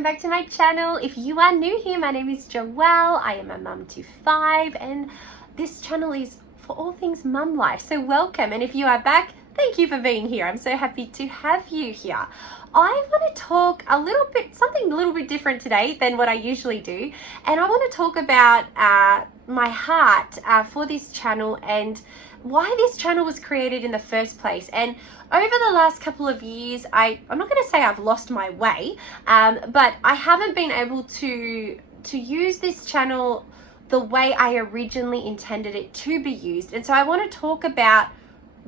welcome back to my channel. If you are new here, my name is Joelle. I am a mum to 5 and this channel is for all things mum life. So welcome, and if you are back, thank you for being here. I'm so happy to have you here. I want to talk something a little bit different today than what I usually do, and I want to talk about my heart for this channel and why this channel was created in the first place. And over the last couple of years, I'm not going to say I've lost my way, but I haven't been able to use this channel the way I originally intended it to be used. And so I want to talk about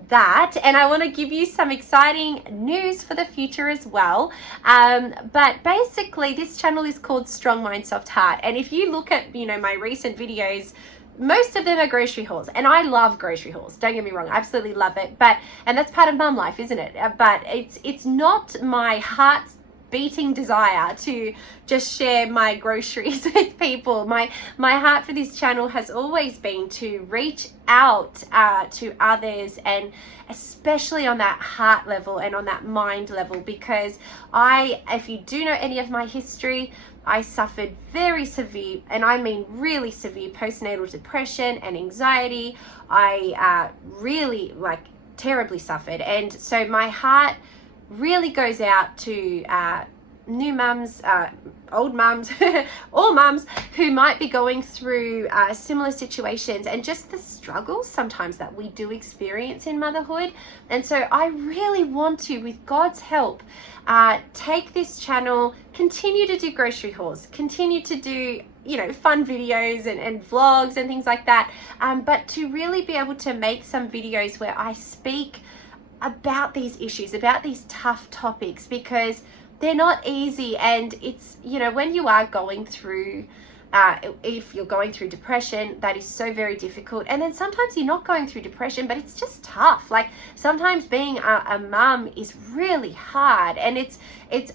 that, and I want to give you some exciting news for the future as well. But basically this channel is called Strong Mind Soft Heart, and if you look at my recent videos, most of them are grocery hauls, and I love grocery hauls, don't get me wrong, I absolutely love it, and that's part of mum life, isn't it? But it's not my heart's beating desire to just share my groceries with people. My heart for this channel has always been to reach out to others, and especially on that heart level and on that mind level, because if you do know any of my history, I suffered very severe, and I mean really severe, postnatal depression and anxiety. I really terribly suffered, and so my heart really goes out to new mums, old mums, all mums who might be going through similar situations and just the struggles sometimes that we do experience in motherhood. And so I really want to, with God's help, take this channel, continue to do grocery hauls, continue to do fun videos and vlogs and things like that, but to really be able to make some videos where I speak about these issues, about these tough topics, because they're not easy. And it's, when you are going through, if you're going through depression, that is so very difficult. And then sometimes you're not going through depression, but it's just tough. Like sometimes being a mum is really hard, and it's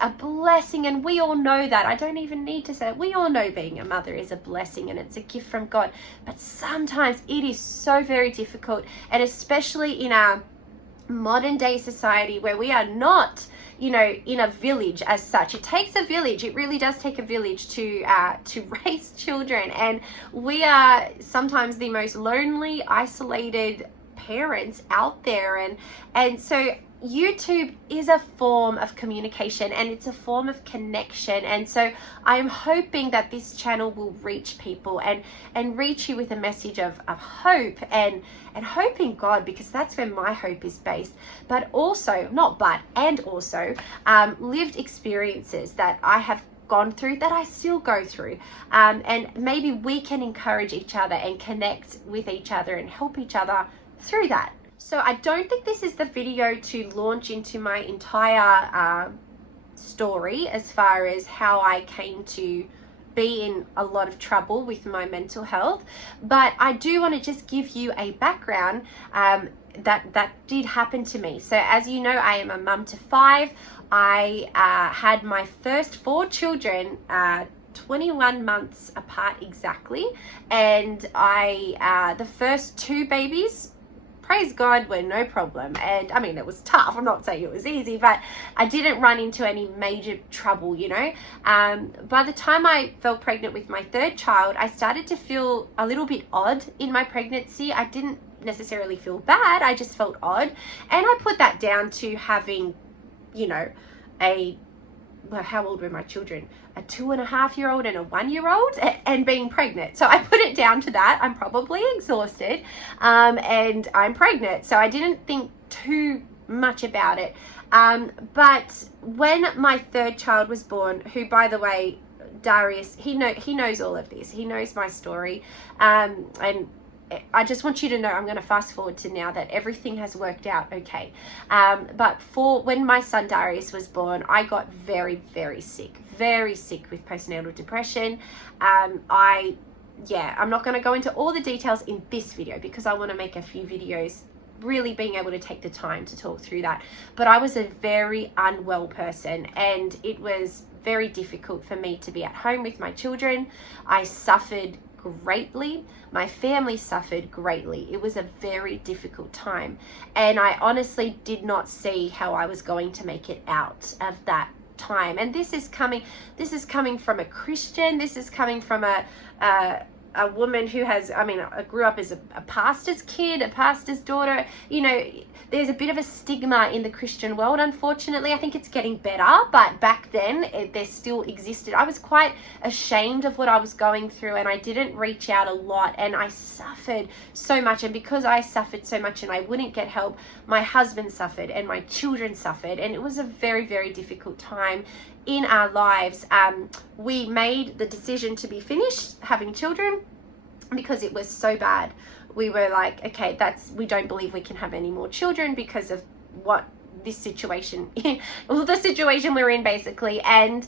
a blessing. And we all know that. I don't even need to say it. We all know being a mother is a blessing and it's a gift from God. But sometimes it is so very difficult, and especially in our modern day society where we are not in a village as such. It takes a village. It really does take a village to raise children, and we are sometimes the most lonely, isolated parents out there, and so YouTube is a form of communication, and it's a form of connection. And so I'm hoping that this channel will reach people and reach you with a message of hope and hope in God, because that's where my hope is based. But also, lived experiences that I have gone through, that I still go through, and maybe we can encourage each other and connect with each other and help each other through that. So I don't think this is the video to launch into my entire story as far as how I came to be in a lot of trouble with my mental health, but I do want to just give you a background that did happen to me. So as you know, I am a mum to 5. I had my first 4 children 21 months apart exactly, and the first 2 babies, praise God, were no problem. And I mean, it was tough. I'm not saying it was easy, but I didn't run into any major trouble, By the time I fell pregnant with my 3rd child, I started to feel a little bit odd in my pregnancy. I didn't necessarily feel bad. I just felt odd. And I put that down to having, how old were my children? A 2.5-year-old and a 1-year-old, and being pregnant. So I put it down to that. I'm probably exhausted, and I'm pregnant. So I didn't think too much about it. But when my 3rd child was born, who, by the way, Darius, he knows all of this. He knows my story. And I just want you to know, I'm going to fast forward to now, that everything has worked out okay. But when my son Darius was born, I got very, very sick with postnatal depression. I'm not going to go into all the details in this video because I want to make a few videos really being able to take the time to talk through that. But I was a very unwell person, and it was very difficult for me to be at home with my children. I suffered greatly. My family suffered greatly. It was a very difficult time, and I honestly did not see how I was going to make it out of that time. And this is coming from a Christian. This is coming from a woman who has, I grew up as a pastor's kid, a pastor's daughter. You know, there's a bit of a stigma in the Christian world, unfortunately. I think it's getting better, but back then there still existed. I was quite ashamed of what I was going through, and I didn't reach out a lot, and I suffered so much. And because I suffered so much and I wouldn't get help, my husband suffered and my children suffered, and it was a very, very difficult time in our lives. We made the decision to be finished having children because it was so bad. We were like, okay, we don't believe we can have any more children because of what this situation, well, the situation we're in basically. And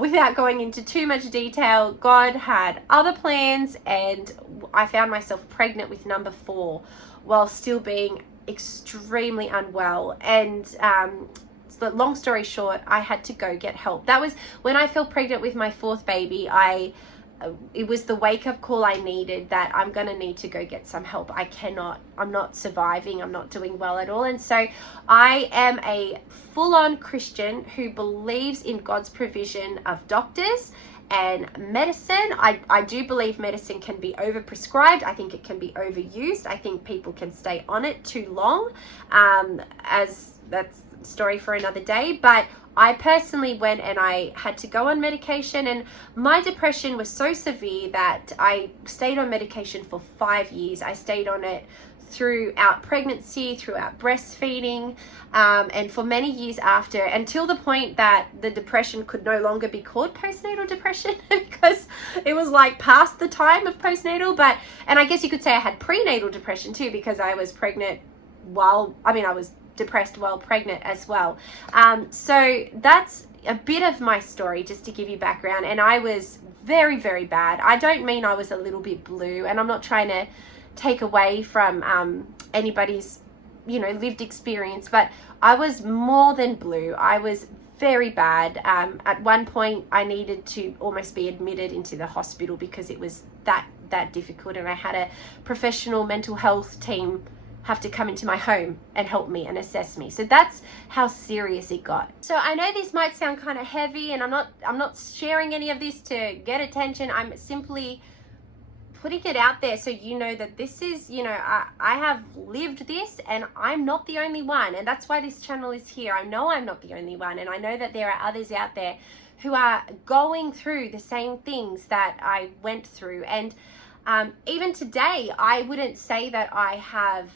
without going into too much detail, God had other plans, and I found myself pregnant with number 4 while still being extremely unwell. And so long story short, I had to go get help. That was when I fell pregnant with my 4th baby. It was the wake-up call I needed, that I'm going to need to go get some help. I'm not surviving. I'm not doing well at all. And so I am a full-on Christian who believes in God's provision of doctors and medicine. I do believe medicine can be overprescribed. I think it can be overused. I think people can stay on it too long, as that's a story for another day. But I personally went and I had to go on medication, and my depression was so severe that I stayed on medication for 5 years. I stayed on it throughout pregnancy, throughout breastfeeding, and for many years after, until the point that the depression could no longer be called postnatal depression because it was like past the time of postnatal. And I guess you could say I had prenatal depression too, because I was pregnant I was depressed while pregnant as well. So that's a bit of my story, just to give you background. And I was very, very bad. I don't mean I was a little bit blue, and I'm not trying to take away from anybody's lived experience, but I was more than blue. I was very bad. At one point I needed to almost be admitted into the hospital because it was that difficult, and I had a professional mental health team have to come into my home and help me and assess me. So that's how serious it got. So I know this might sound kind of heavy, and I'm not sharing any of this to get attention. I'm simply putting it out there so you know that this is, I have lived this, and I'm not the only one. And that's why this channel is here. I know I'm not the only one, and I know that there are others out there who are going through the same things that I went through. And even today, I wouldn't say that I have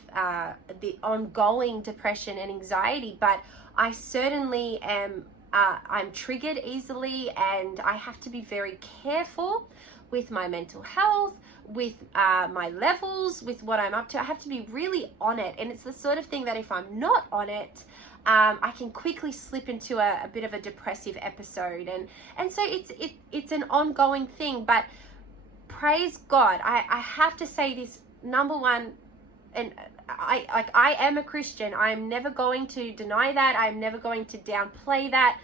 the ongoing depression and anxiety, but I certainly am. I'm triggered easily, and I have to be very careful with my mental health, with my levels, with what I'm up to. I have to be really on it, and it's the sort of thing that if I'm not on it, I can quickly slip into a bit of a depressive episode, and so it's an ongoing thing. But praise God, I have to say this, number one, and I am a Christian. I'm never going to deny that. I'm never going to downplay that.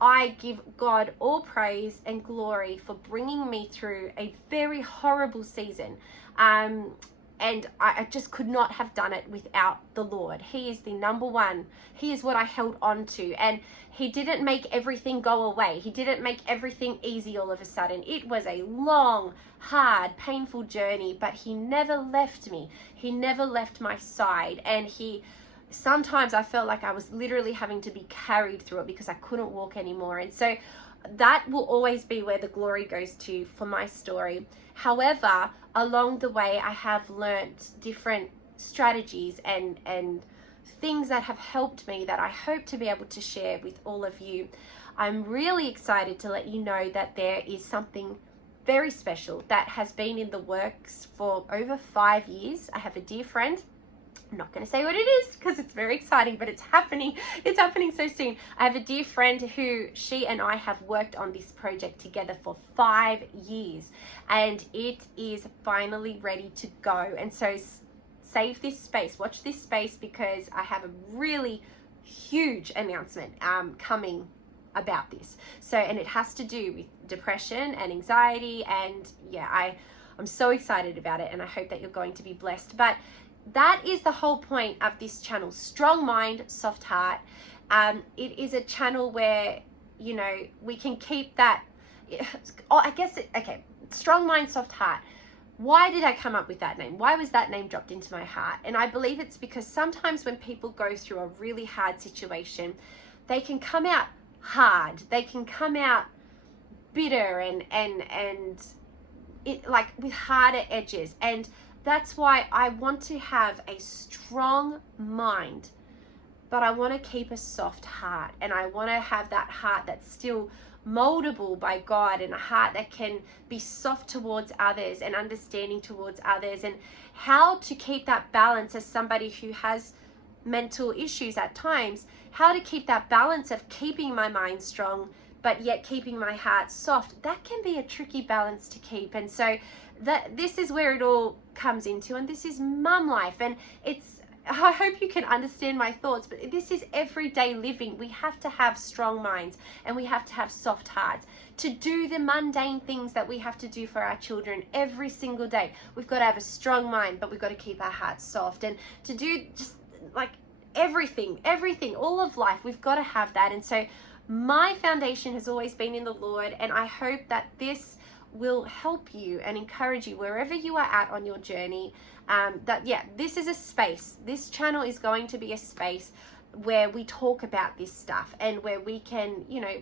I give God all praise and glory for bringing me through a very horrible season. And I just could not have done it without the Lord. He is the number one. He is what I held on to. And he didn't make everything go away. He didn't make everything easy all of a sudden. It was a long, hard, painful journey, but he never left me. He never left my side. And sometimes I felt like I was literally having to be carried through it because I couldn't walk anymore. And so that will always be where the glory goes to for my story. However, along the way, I have learnt different strategies and things that have helped me that I hope to be able to share with all of you. I'm really excited to let you know that there is something very special that has been in the works for over 5 years. I have a dear friend. I'm not going to say what it is because it's very exciting, but it's happening. It's happening so soon. I have a dear friend who she and I have worked on this project together for 5 years, and it is finally ready to go. And so save this space, watch this space, because I have a really huge announcement coming about this. So, and it has to do with depression and anxiety, and yeah, I'm so excited about it, and I hope that you're going to be blessed. But that is the whole point of this channel. Strong mind, soft heart. It is a channel where, you know, we can keep that, okay, strong mind, soft heart. Why did I come up with that name? Why was that name dropped into my heart? And I believe it's because sometimes when people go through a really hard situation, they can come out hard. They can come out bitter and it, like, with harder edges. And that's why I want to have a strong mind, but I want to keep a soft heart, and I want to have that heart that's still moldable by God, and a heart that can be soft towards others and understanding towards others, and how to keep that balance as somebody who has mental issues at times, how to keep that balance of keeping my mind strong but yet keeping my heart soft. That can be a tricky balance to keep. And so this is where it all comes into, and this is mum life, and I hope you can understand my thoughts, but this is everyday living. We have to have strong minds, and we have to have soft hearts to do the mundane things that we have to do for our children every single day. We've got to have a strong mind, but we've got to keep our hearts soft, and to do just like everything, all of life, we've got to have that. And so my foundation has always been in the Lord, and I hope that this will help you and encourage you wherever you are at on your journey. This is a space. This channel is going to be a space where we talk about this stuff, and where we can, you know,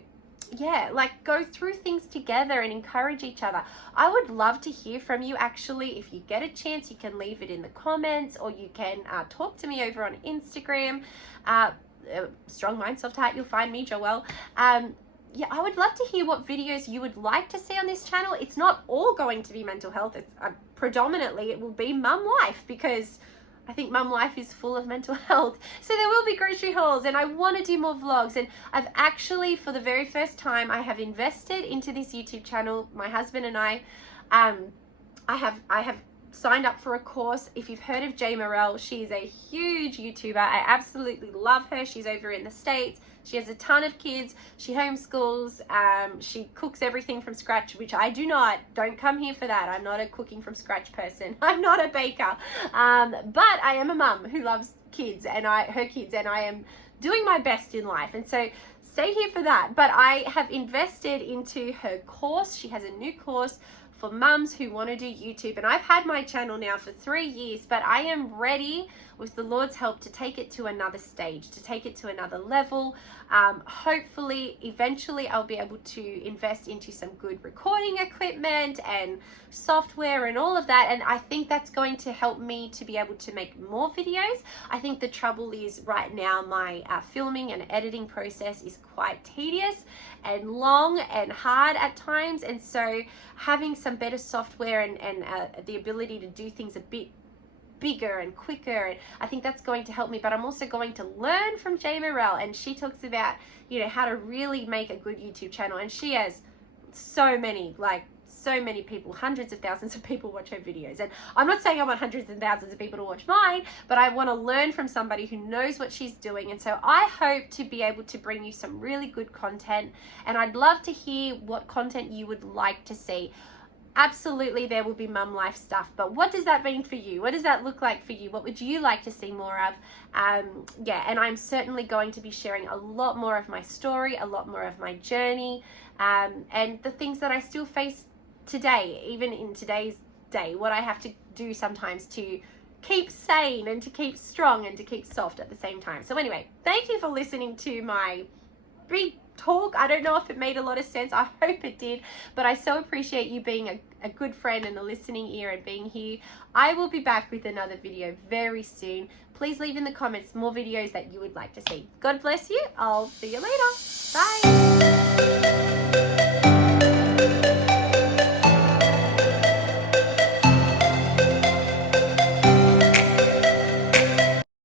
go through things together and encourage each other. I would love to hear from you. Actually, if you get a chance, you can leave it in the comments, or you can talk to me over on Instagram. Strong Mind, Soft Heart, you'll find me, Joelle. I would love to hear what videos you would like to see on this channel. It's not all going to be mental health. It's predominantly it will be mum life, because I think mum life is full of mental health. So there will be grocery hauls, and I want to do more vlogs. And I've actually, for the very first time, I have invested into this YouTube channel. My husband and I have signed up for a course. If you've heard of Jay Morrell, she's a huge YouTuber. I absolutely love her. She's over in the States. She has a ton of kids. She homeschools. She cooks everything from scratch, which I do not. Don't come here for that. I'm not a cooking from scratch person. I'm not a baker. But I am a mum who loves kids, and her kids, and I am doing my best in life. And so stay here for that. But I have invested into her course. She has a new course for mums who want to do YouTube, and I've had my channel now for 3 years, but I am ready, with the Lord's help, to take it to another stage, to take it to another level. Hopefully, eventually, I'll be able to invest into some good recording equipment and software and all of that, and I think that's going to help me to be able to make more videos. I think the trouble is right now my filming and editing process is quite tedious and long and hard at times, and so having some better software and the ability to do things a bit bigger and quicker, and I think that's going to help me. But I'm also going to learn from Jay Morrell, and she talks about, you know, how to really make a good YouTube channel, and she has so many people, hundreds of thousands of people watch her videos. And I'm not saying I want hundreds and thousands of people to watch mine, but I want to learn from somebody who knows what she's doing. And so I hope to be able to bring you some really good content, and I'd love to hear what content you would like to see. Absolutely, there will be mum life stuff, but what does that mean for you? What does that look like for you? What would you like to see more of? And I'm certainly going to be sharing a lot more of my story, a lot more of my journey, and the things that I still face today, even in today's day, what I have to do sometimes to keep sane and to keep strong and to keep soft at the same time. So anyway, thank you for listening to my big talk. I don't know if it made a lot of sense. I hope it did, but I so appreciate you being a good friend and a listening ear and being here. I will be back with another video very soon. Please leave in the comments more videos that you would like to see. God bless you. I'll see you later. Bye.